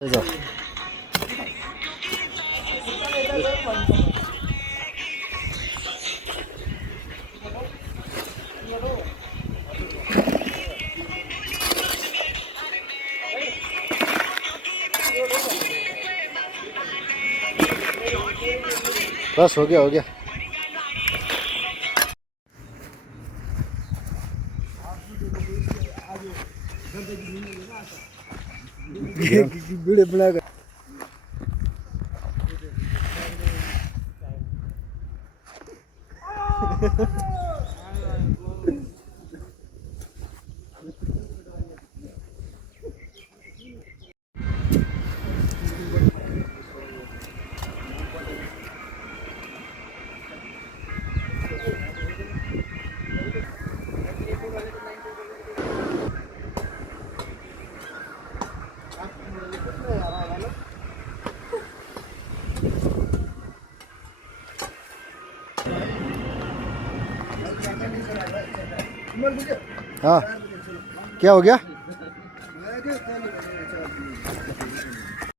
जाओ। बस हो गया हो गया। वीडियो बना कर हाँ क्या हो गया?